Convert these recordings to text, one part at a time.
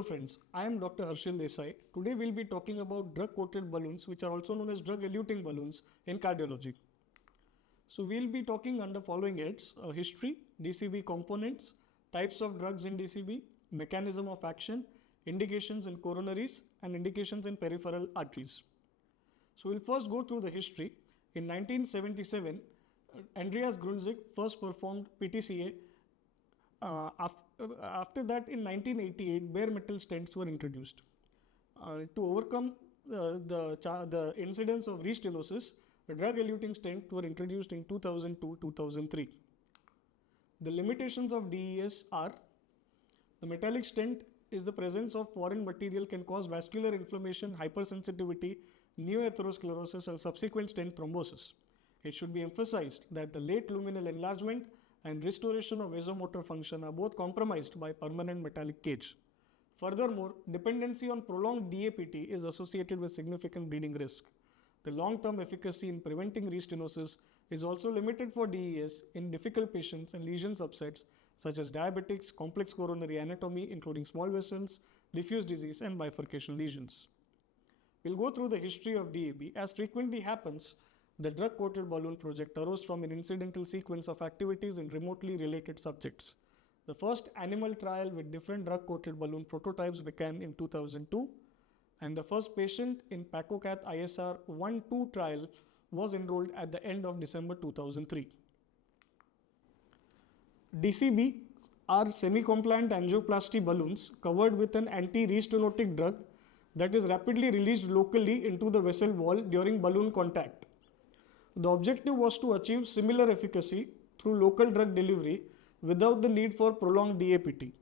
Hello friends, I am Dr. Harshil Desai. Today we'll be talking about drug-coated balloons, which are also known as drug-eluting balloons in cardiology. So we'll be talking under following heads: history, DCB components, types of drugs in DCB, mechanism of action, indications in coronaries, and indications in peripheral arteries. So we'll first go through the history. In 1977, Andreas Grunzig first performed PTCA. After that, in 1988, bare metal stents were introduced. To overcome the incidence of restenosis, the drug-eluting stents were introduced in 2002-2003. The limitations of DES are: the metallic stent is the presence of foreign material can cause vascular inflammation, hypersensitivity, neoatherosclerosis, and subsequent stent thrombosis. It should be emphasized that the late luminal enlargement and restoration of vasomotor function are both compromised by permanent metallic cage. Furthermore, dependency on prolonged DAPT is associated with significant bleeding risk. The long-term efficacy in preventing restenosis is also limited for DES in difficult patients and lesion subsets such as diabetics, complex coronary anatomy including small vessels, diffuse disease, and bifurcation lesions. We'll go through the history of DAB. As frequently happens, the drug-coated balloon project arose from an incidental sequence of activities in remotely related subjects. The first animal trial with different drug-coated balloon prototypes began in 2002, and the first patient in PACOCAT ISR 1-2 trial was enrolled at the end of December 2003. DCB are semi-compliant angioplasty balloons covered with an anti-restenotic drug that is rapidly released locally into the vessel wall during balloon contact. The objective was to achieve similar efficacy through local drug delivery without the need for prolonged DAPT.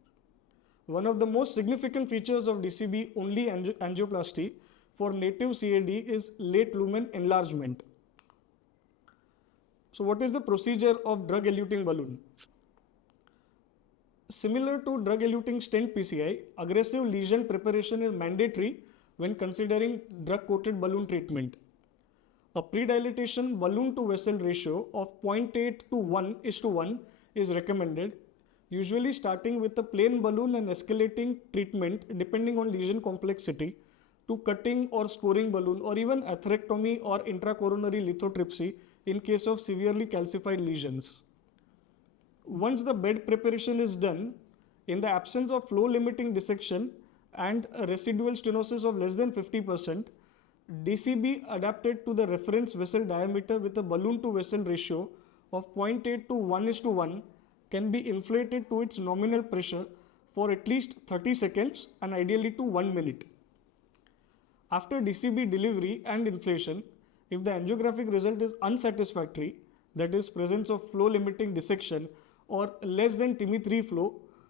One of the most significant features of DCB-only angioplasty for native CAD is late lumen enlargement. So what is the procedure of drug-eluting balloon? Similar to drug-eluting stent PCI, aggressive lesion preparation is mandatory when considering drug-coated balloon treatment. A predilatation balloon-to-vessel ratio of 0.8 to 1:1 is recommended, usually starting with a plain balloon and escalating treatment depending on lesion complexity to cutting or scoring balloon or even atherectomy or intracoronary lithotripsy in case of severely calcified lesions. Once the bed preparation is done, in the absence of flow-limiting dissection and a residual stenosis of less than 50%, DCB adapted to the reference vessel diameter with a balloon-to-vessel ratio of 0.8 to 1:1 can be inflated to its nominal pressure for at least 30 seconds and ideally to 1 minute. After DCB delivery and inflation, if the angiographic result is unsatisfactory, that is presence of flow-limiting dissection or less than TIMI-3 flow,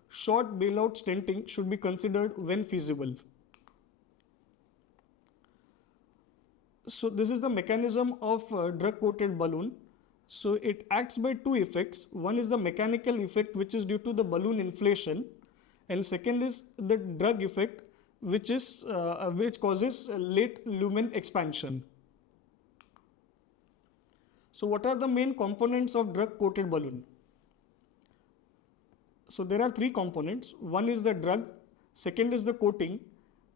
short bailout stenting should be considered when feasible. So this is the mechanism of drug-coated balloon. So it acts by two effects. One is the mechanical effect, which is due to the balloon inflation, and second is the drug effect, which causes late lumen expansion. So what are the main components of drug-coated balloon? So there are three components. One is the drug, second is the coating,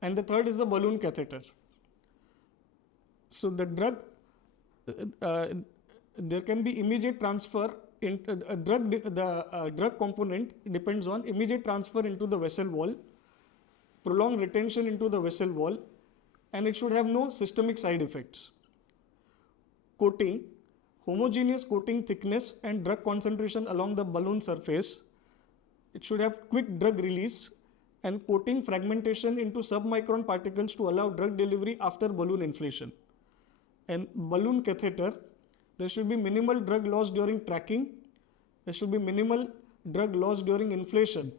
and the third is the balloon catheter. So the drug, there can be immediate transfer in the drug component depends on immediate transfer into the vessel wall, prolonged retention into the vessel wall, and it should have no systemic side effects. Coating, homogeneous coating thickness and drug concentration along the balloon surface. It should have quick drug release and coating fragmentation into submicron particles to allow drug delivery after balloon inflation. And balloon catheter, there should be minimal drug loss during tracking, there should be minimal drug loss during inflation,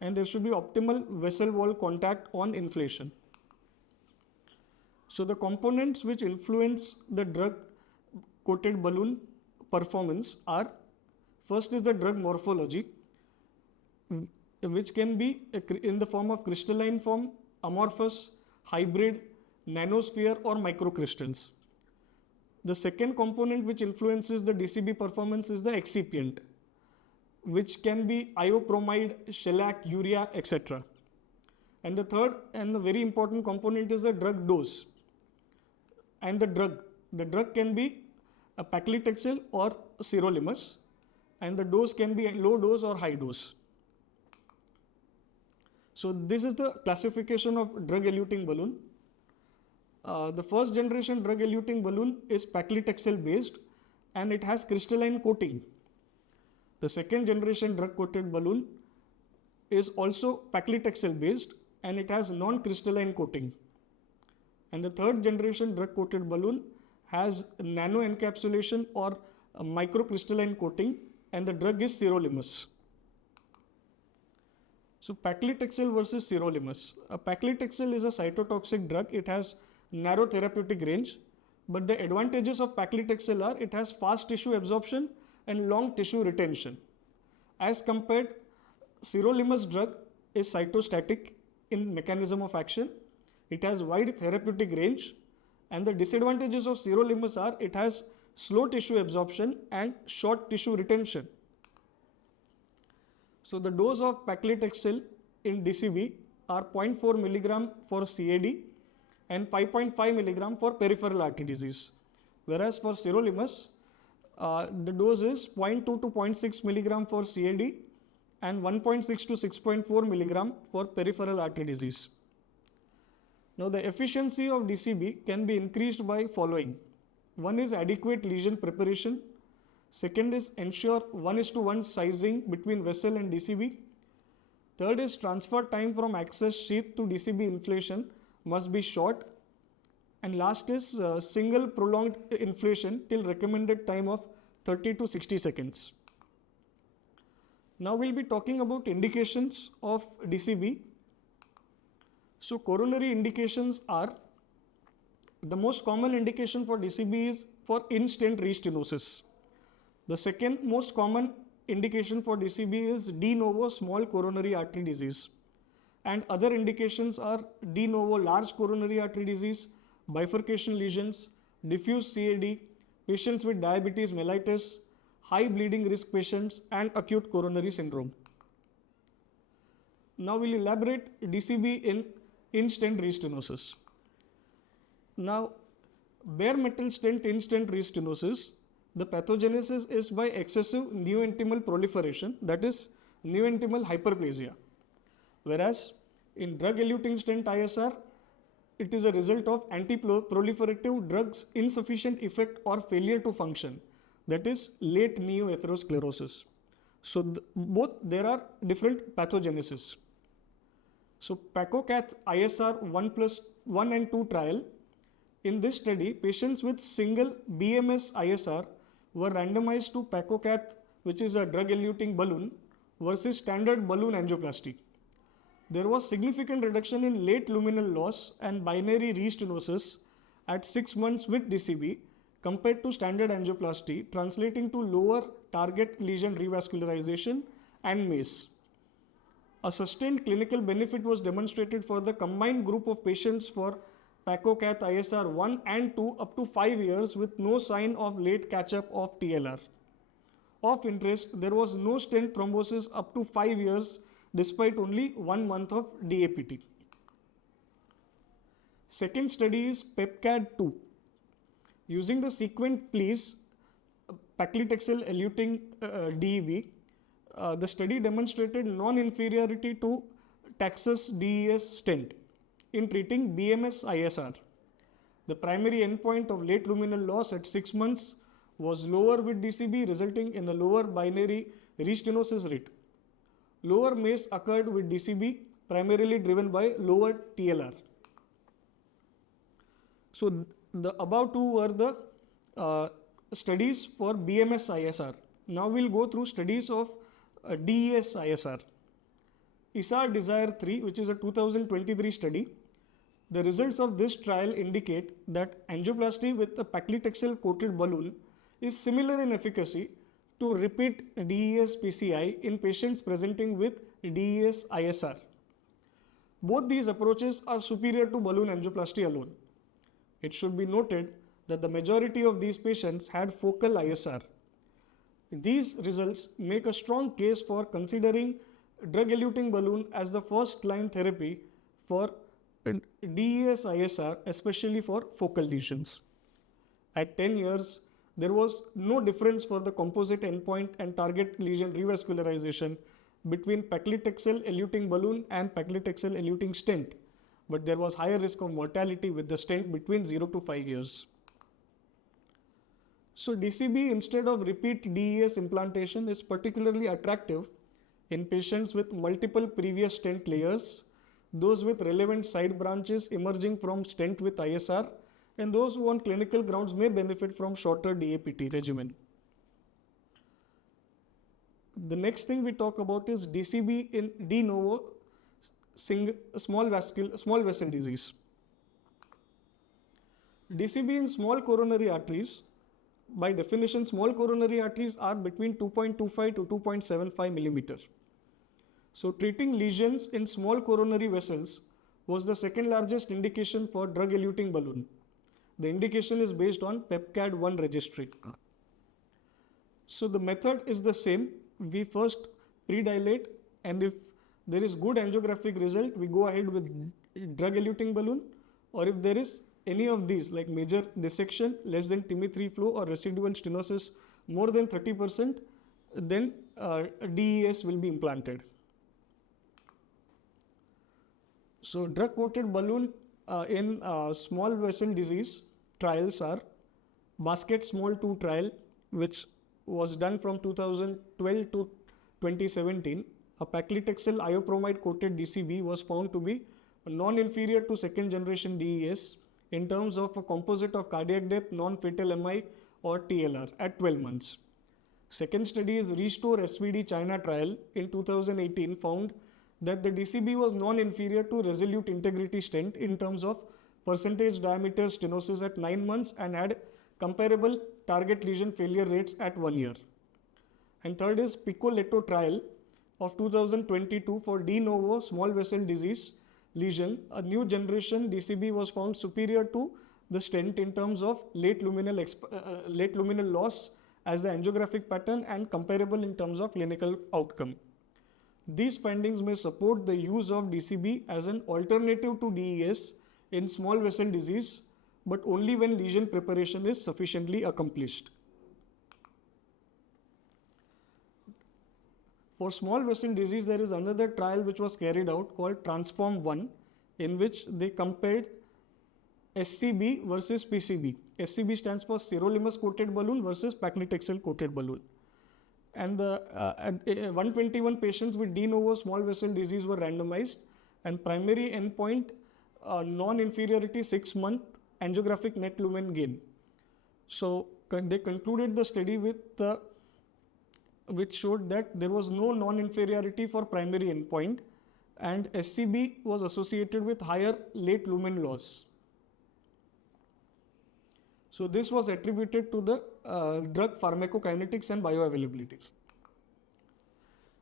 and there should be optimal vessel wall contact on inflation. So the components which influence the drug-coated balloon performance are: first is the drug morphology, which can be in the form of crystalline form, amorphous, hybrid, nanosphere, or microcrystals. The second component which influences the DCB performance is the excipient, which can be iopromide, shellac, urea, etc. And the third and the very important component is the drug dose. And the drug can be a paclitaxel or sirolimus, and the dose can be a low dose or high dose. So this is the classification of drug-eluting balloon. The first generation drug-eluting balloon is paclitaxel based and it has crystalline coating. The second generation drug-coated balloon is also paclitaxel based and it has non-crystalline coating. And the third generation drug-coated balloon has nano encapsulation or a microcrystalline coating, and the drug is sirolimus. So paclitaxel versus sirolimus. Paclitaxel is a cytotoxic drug. It has narrow therapeutic range, but the advantages of paclitaxel are it has fast tissue absorption and long tissue retention. As compared, sirolimus drug is cytostatic in mechanism of action. It has wide therapeutic range, and the disadvantages of sirolimus are it has slow tissue absorption and short tissue retention. So the dose of paclitaxel in DCB are 0.4 mg for CAD and 5.5 mg for peripheral artery disease. Whereas for sirolimus, the dose is 0.2 to 0.6 mg for CAD and 1.6 to 6.4 mg for peripheral artery disease. Now the efficiency of DCB can be increased by following. One is adequate lesion preparation. Second is ensure 1:1 sizing between vessel and DCB. Third is transfer time from access sheath to DCB inflation must be short. And last is single prolonged inflation till recommended time of 30 to 60 seconds. Now we'll be talking about indications of DCB. So coronary indications are, the most common indication for DCB is for in-stent restenosis. The second most common indication for DCB is de novo small coronary artery disease. And other indications are de novo large coronary artery disease, bifurcation lesions, diffuse CAD, patients with diabetes mellitus, high bleeding risk patients, and acute coronary syndrome. Now we'll elaborate DCB in in-stent restenosis. Now, bare metal stent in-stent restenosis, the pathogenesis is by excessive neointimal proliferation, that is neointimal hyperplasia. Whereas in drug-eluting stent ISR, it is a result of anti-proliferative drugs' insufficient effect or failure to function, that is late neoatherosclerosis. So there are different pathogenesis. So PACOCATH ISR 1+1 and 2 trial, in this study, patients with single BMS ISR were randomized to PACOCATH, which is a drug-eluting balloon, versus standard balloon angioplasty. There was significant reduction in late luminal loss and binary restenosis at 6 months with DCB compared to standard angioplasty, translating to lower target lesion revascularization and MACE. A sustained clinical benefit was demonstrated for the combined group of patients for PACOCATH ISR 1 and 2 up to 5 years with no sign of late catch-up of TLR. Of interest, there was no stent thrombosis up to 5 years despite only 1 month of DAPT. Second study is PEPCAD-2. Using the sequent please, paclitaxel eluting DEB, the study demonstrated non-inferiority to Taxus DES stent in treating BMS ISR. The primary endpoint of late luminal loss at 6 months was lower with DCB, resulting in a lower binary restenosis rate. Lower MACE occurred with DCB, primarily driven by lower TLR. So the above two were the studies for BMS ISR. Now we'll go through studies of DES ISR. ISAR Desire 3, which is a 2023 study. The results of this trial indicate that angioplasty with a paclitaxel coated balloon is similar in efficacy to repeat DES PCI in patients presenting with DES ISR. Both these approaches are superior to balloon angioplasty alone. It should be noted that the majority of these patients had focal ISR. These results make a strong case for considering drug-eluting balloon as the first line therapy for DES ISR, especially for focal lesions. At 10 years, there was no difference for the composite endpoint and target lesion revascularization between paclitaxel eluting balloon and paclitaxel eluting stent, but there was higher risk of mortality with the stent between 0 to 5 years. So DCB instead of repeat DES implantation is particularly attractive in patients with multiple previous stent layers, those with relevant side branches emerging from stent with ISR, and those who on clinical grounds may benefit from shorter DAPT regimen. The next thing we talk about is DCB in de novo small vessel disease. DCB in small coronary arteries, by definition, small coronary arteries are between 2.25 to 2.75 millimeters. So treating lesions in small coronary vessels was the second largest indication for drug-eluting balloon. The indication is based on PEPCAD-1 registry. So the method is the same. We first predilate, and if there is good angiographic result, we go ahead with drug-eluting balloon, or if there is any of these like major dissection, less than TIMI-3 flow, or residual stenosis more than 30%, then DES will be implanted. So drug-coated balloon in small vessel disease trials are Basket Small 2 trial, which was done from 2012 to 2017. A paclitaxel iopromide coated DCB was found to be non-inferior to second generation DES in terms of a composite of cardiac death, non-fatal MI or TLR at 12 months. Second study is Restore SVD China trial in 2018 found that the DCB was non-inferior to Resolute integrity stent in terms of percentage diameter stenosis at 9 months and had comparable target lesion failure rates at 1 year. And third is Picoletto trial of 2022 for de novo small vessel disease lesion. A new generation DCB was found superior to the stent in terms of late luminal loss as the angiographic pattern and comparable in terms of clinical outcome. These findings may support the use of DCB as an alternative to DES in small vessel disease, but only when lesion preparation is sufficiently accomplished. For small vessel disease, there is another trial which was carried out called Transform-1, in which they compared SCB versus PCB. SCB stands for sirolimus coated balloon versus paclitaxel coated balloon. And 121 patients with de novo small vessel disease were randomized, and primary endpoint non-inferiority 6-month angiographic net lumen gain. So they concluded the study with which showed that there was no non-inferiority for primary endpoint, and SCB was associated with higher late lumen loss. So this was attributed to the drug pharmacokinetics and bioavailability.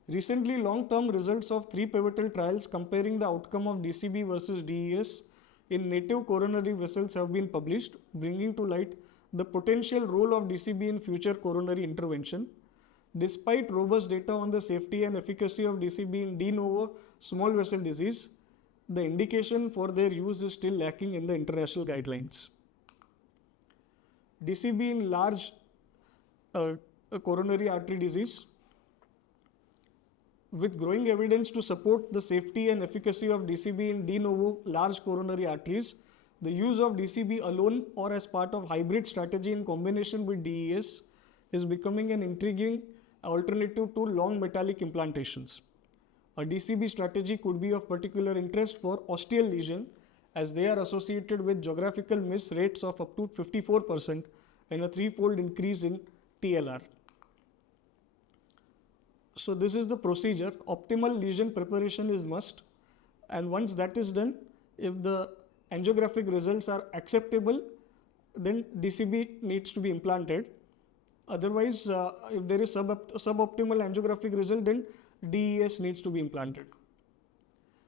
Recently, long-term results of 3 pivotal trials comparing the outcome of DCB versus DES in native coronary vessels have been published, bringing to light the potential role of DCB in future coronary intervention. Despite robust data on the safety and efficacy of DCB in de novo small vessel disease, the indication for their use is still lacking in the international guidelines. DCB in large coronary artery disease. With growing evidence to support the safety and efficacy of DCB in de novo large coronary arteries, the use of DCB alone or as part of hybrid strategy in combination with DES is becoming an intriguing alternative to long metallic implantations. A DCB strategy could be of particular interest for ostial lesion, as they are associated with geographical miss rates of up to 54% and a 3-fold increase in TLR. So this is the procedure. Optimal lesion preparation is must, and once that is done, if the angiographic results are acceptable, then DCB needs to be implanted. Otherwise, if there is suboptimal angiographic result, then DES needs to be implanted.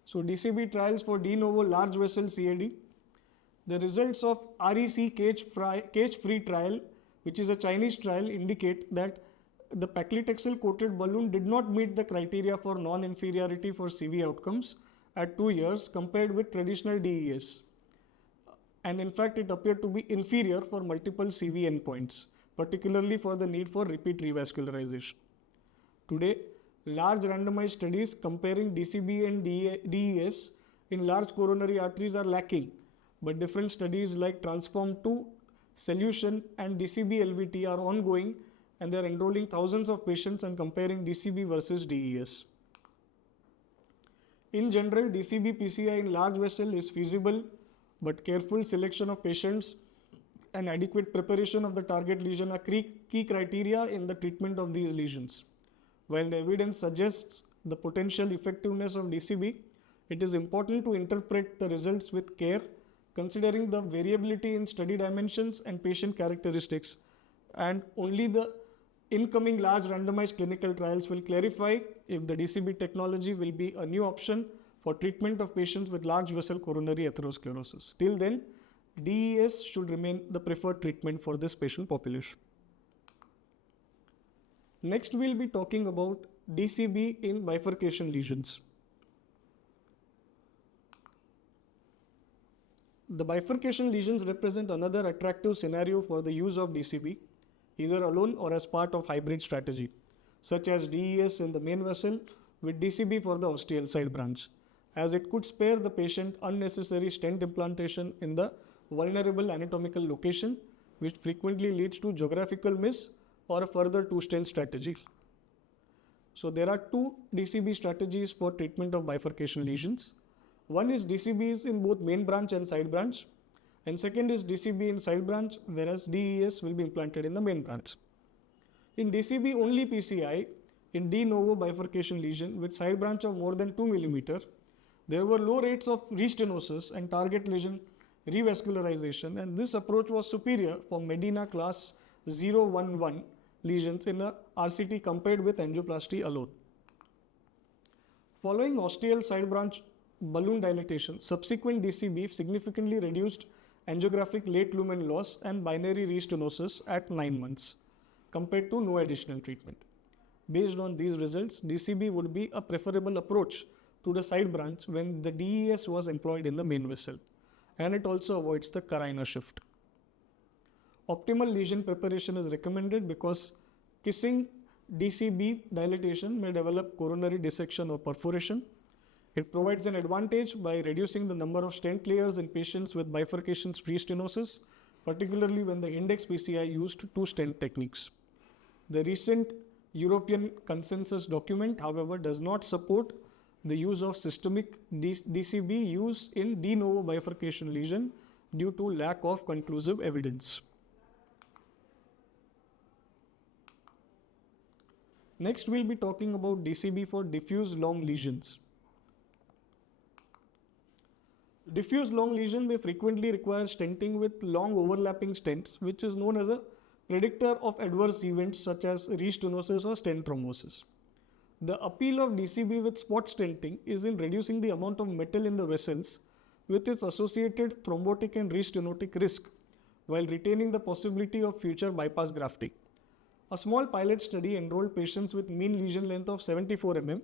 So DCB trials for de novo large vessel CAD. The results of REC cage-free trial, which is a Chinese trial, indicate that the paclitaxel coated balloon did not meet the criteria for non-inferiority for CV outcomes, at 2 years compared with traditional DES. And in fact, it appeared to be inferior for multiple CV endpoints, particularly for the need for repeat revascularization. Today, large randomized studies comparing DCB and DES in large coronary arteries are lacking, but different studies like Transform 2, Solution and DCB LVT are ongoing, and they are enrolling thousands of patients and comparing DCB versus DES. In general, DCB PCI in large vessel is feasible, but careful selection of patients and adequate preparation of the target lesion are key criteria in the treatment of these lesions. While the evidence suggests the potential effectiveness of DCB, it is important to interpret the results with care, considering the variability in study dimensions and patient characteristics, and only the incoming large randomized clinical trials will clarify if the DCB technology will be a new option for treatment of patients with large vessel coronary atherosclerosis. Till then, DES should remain the preferred treatment for this patient population. Next, we'll be talking about DCB in bifurcation lesions. The bifurcation lesions represent another attractive scenario for the use of DCB, either alone or as part of hybrid strategy, such as DES in the main vessel with DCB for the ostial side branch, as it could spare the patient unnecessary stent implantation in the vulnerable anatomical location, which frequently leads to geographical miss or a further two-stent strategy. So there are two DCB strategies for treatment of bifurcation lesions. One is DCBs in both main branch and side branch, and second is DCB in side branch, whereas DES will be implanted in the main branch. In DCB only PCI, in de novo bifurcation lesion with side branch of more than 2 mm, there were low rates of restenosis and target lesion revascularization, and this approach was superior for Medina class 011 lesions in a RCT compared with angioplasty alone. Following ostial side branch balloon dilatation, subsequent DCB significantly reduced angiographic late lumen loss and binary restenosis at 9 months compared to no additional treatment. Based on these results, DCB would be a preferable approach to the side branch when the DES was employed in the main vessel, and it also avoids the carina shift. Optimal lesion preparation is recommended because kissing DCB dilatation may develop coronary dissection or perforation. It provides an advantage by reducing the number of stent layers in patients with bifurcation restenosis, particularly when the index PCI used two stent techniques. The recent European consensus document, however, does not support the use of systemic DCB use in de novo bifurcation lesion due to lack of conclusive evidence. Next, we'll be talking about DCB for diffuse long lesions. Diffuse long lesion may frequently require stenting with long overlapping stents, which is known as a predictor of adverse events such as restenosis or stent thrombosis. The appeal of DCB with spot stenting is in reducing the amount of metal in the vessels with its associated thrombotic and restenotic risk, while retaining the possibility of future bypass grafting. A small pilot study enrolled patients with mean lesion length of 74 mm.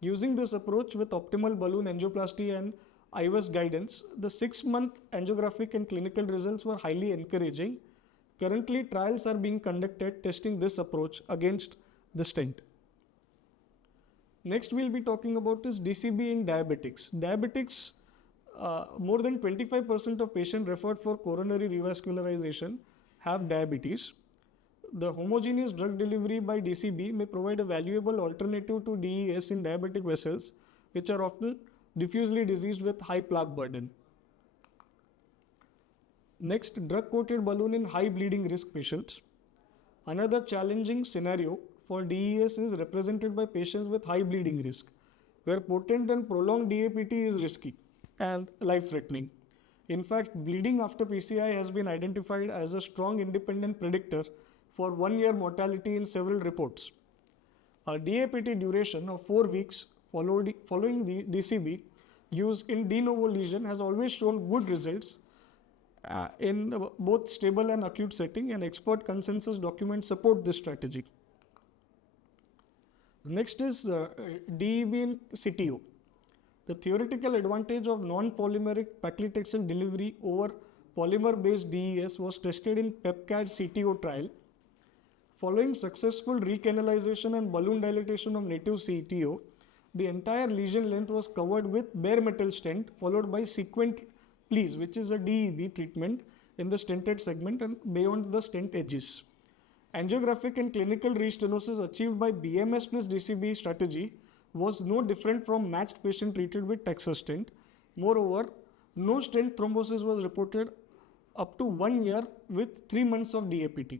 Using this approach with optimal balloon angioplasty and IVUS guidance, the 6-month angiographic and clinical results were highly encouraging. Currently, trials are being conducted testing this approach against the stent. Next, we'll be talking about is DCB in diabetics. Diabetics, more than 25% of patients referred for coronary revascularization have diabetes. The homogeneous drug delivery by DCB may provide a valuable alternative to DES in diabetic vessels, which are often diffusely diseased with high plaque burden. Next, drug-coated balloon in high bleeding risk patients. Another challenging scenario for DES is represented by patients with high bleeding risk, where potent and prolonged DAPT is risky and life-threatening. In fact, bleeding after PCI has been identified as a strong independent predictor for 1-year mortality in several reports. A DAPT duration of 4 weeks following the DCB use in de novo lesion has always shown good results in both stable and acute setting, and expert consensus documents support this strategy. Next is DEB in CTO. The theoretical advantage of non-polymeric paclitaxel delivery over polymer-based DES was tested in PEPCAD CTO trial. Following successful recanalization and balloon dilatation of native CTO, the entire lesion length was covered with bare metal stent followed by sequent please, which is a DEB treatment in the stented segment and beyond the stent edges. Angiographic and clinical restenosis achieved by BMS plus DCB strategy was no different from matched patient treated with Texas stent. Moreover, no stent thrombosis was reported up to 1 year with 3 months of DAPT.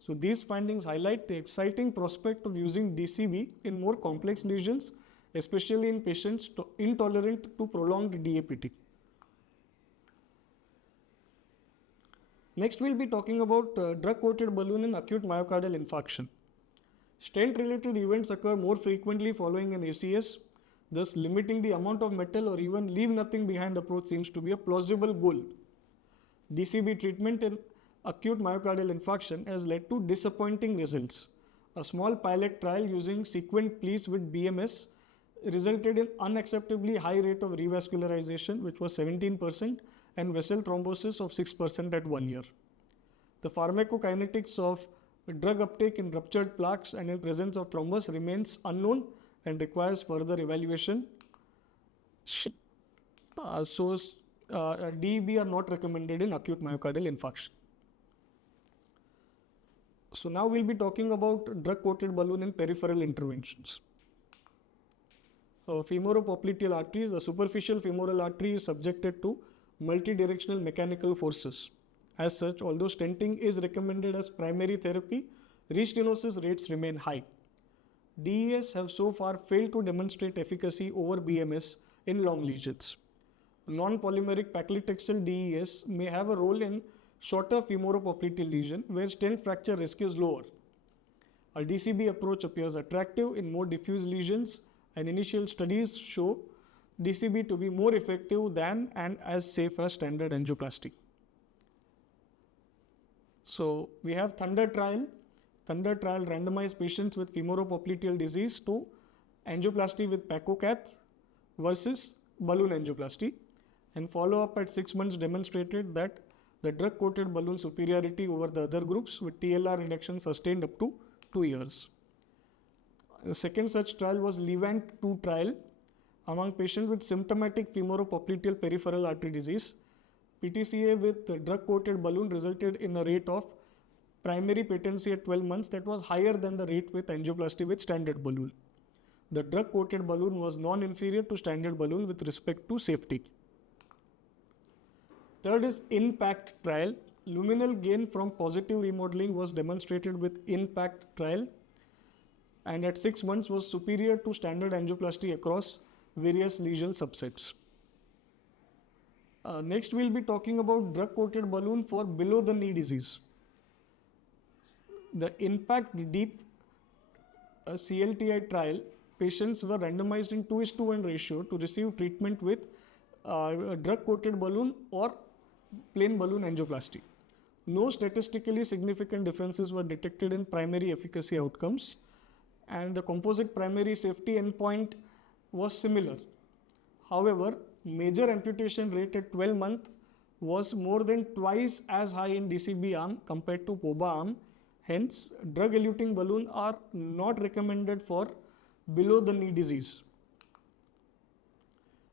So these findings highlight the exciting prospect of using DCB in more complex lesions, especially in patients intolerant to prolonged DAPT. Next, we'll be talking about drug-coated balloon in acute myocardial infarction. Stent-related events occur more frequently following an ACS, thus limiting the amount of metal or even leave nothing behind approach seems to be a plausible goal. DCB treatment in acute myocardial infarction has led to disappointing results. A small pilot trial using sequent please with BMS resulted in unacceptably high rate of revascularization, which was 17%, and vessel thrombosis of 6% at 1 year. The pharmacokinetics of drug uptake in ruptured plaques and in presence of thrombus remains unknown and requires further evaluation. DEB are not recommended in acute myocardial infarction. So now we'll be talking about drug-coated balloon in peripheral interventions. Femoropopliteal arteries, the superficial femoral artery is subjected to multidirectional mechanical forces. As such, although stenting is recommended as primary therapy, restenosis rates remain high. DES have so far failed to demonstrate efficacy over BMS in long lesions. Non-polymeric paclitaxel DES may have a role in shorter femoropopliteal lesion where stent fracture risk is lower. A DCB approach appears attractive in more diffuse lesions, and initial studies show DCB to be more effective than and as safe as standard angioplasty. So we have Thunder trial. Thunder trial randomized patients with femoropopliteal disease to angioplasty with PACO-cath versus balloon angioplasty, and follow-up at 6 months demonstrated that the drug-coated balloon superiority over the other groups with TLR reduction sustained up to 2 years. The second such trial was Levant-2 trial among patients with symptomatic femoropopliteal peripheral artery disease. PTCA with the drug-coated balloon resulted in a rate of primary patency at 12 months that was higher than the rate with angioplasty with standard balloon. The drug-coated balloon was non-inferior to standard balloon with respect to safety. Third is IMPACT trial. Luminal gain from positive remodeling was demonstrated with IMPACT trial, and at 6 months was superior to standard angioplasty across various lesion subsets. Next, we'll be talking about drug-coated balloon for below the knee disease. The IMPACT Deep CLTI trial, patients were randomized in 2:1 ratio to receive treatment with drug-coated balloon or plain balloon angioplasty. No statistically significant differences were detected in primary efficacy outcomes, and the composite primary safety endpoint was similar. However, major amputation rate at 12 months was more than twice as high in DCB arm compared to POBA arm. Hence, drug-eluting balloon are not recommended for below the knee disease.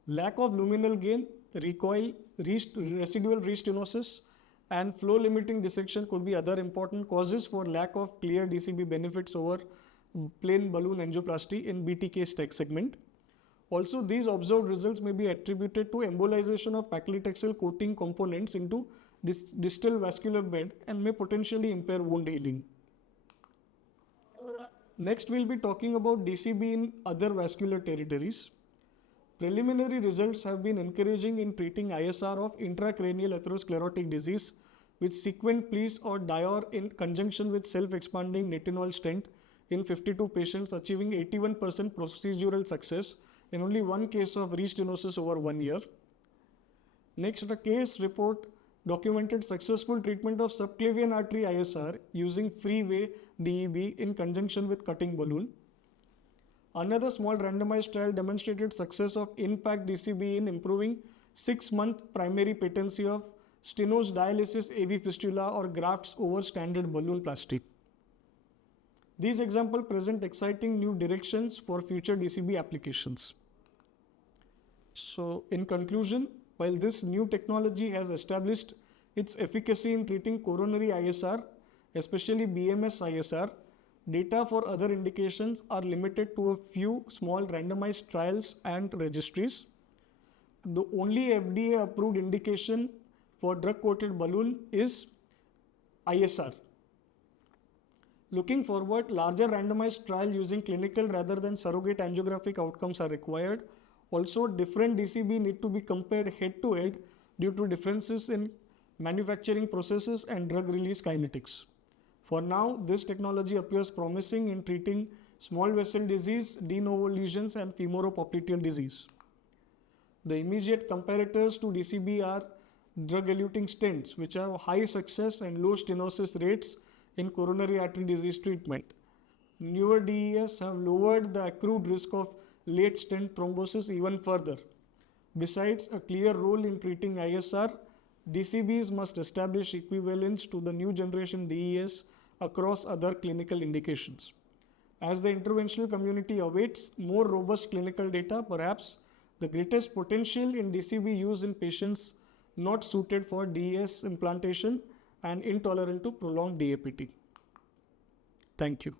Lack of luminal gain, recoil, residual restenosis, and flow-limiting dissection could be other important causes for lack of clear DCB benefits over plain balloon angioplasty in BTK segment. Also, these observed results may be attributed to embolization of paclitaxel coating components into distal vascular bed and may potentially impair wound healing. Next, we'll be talking about DCB in other vascular territories. Preliminary results have been encouraging in treating ISR of intracranial atherosclerotic disease with sequent please or Dior in conjunction with self-expanding nitinol stent in 52 patients, achieving 81% procedural success in only one case of restenosis over 1 year. Next, the case report documented successful treatment of subclavian artery ISR using freeway DEB in conjunction with cutting balloon. Another small randomized trial demonstrated success of INPACT DCB in improving 6-month primary patency of stenosis dialysis AV fistula or grafts over standard balloon plasty. These examples present exciting new directions for future DCB applications. So, in conclusion, while this new technology has established its efficacy in treating coronary ISR, especially BMS ISR, data for other indications are limited to a few small randomized trials and registries. The only FDA approved indication for drug-coated balloon is ISR. Looking forward, larger randomized trial using clinical rather than surrogate angiographic outcomes are required. Also, different DCB need to be compared head-to-head due to differences in manufacturing processes and drug release kinetics. For now, this technology appears promising in treating small vessel disease, de novo lesions, and femoropopliteal disease. The immediate comparators to DCB are drug-eluting stents, which have high success and low stenosis rates in coronary artery disease treatment. Newer DES have lowered the accrued risk of late stent thrombosis even further. Besides a clear role in treating ISR, DCBs must establish equivalence to the new generation DES across other clinical indications. As the interventional community awaits more robust clinical data, perhaps the greatest potential in DCB use in patients not suited for DES implantation and intolerant to prolonged DAPT. Thank you.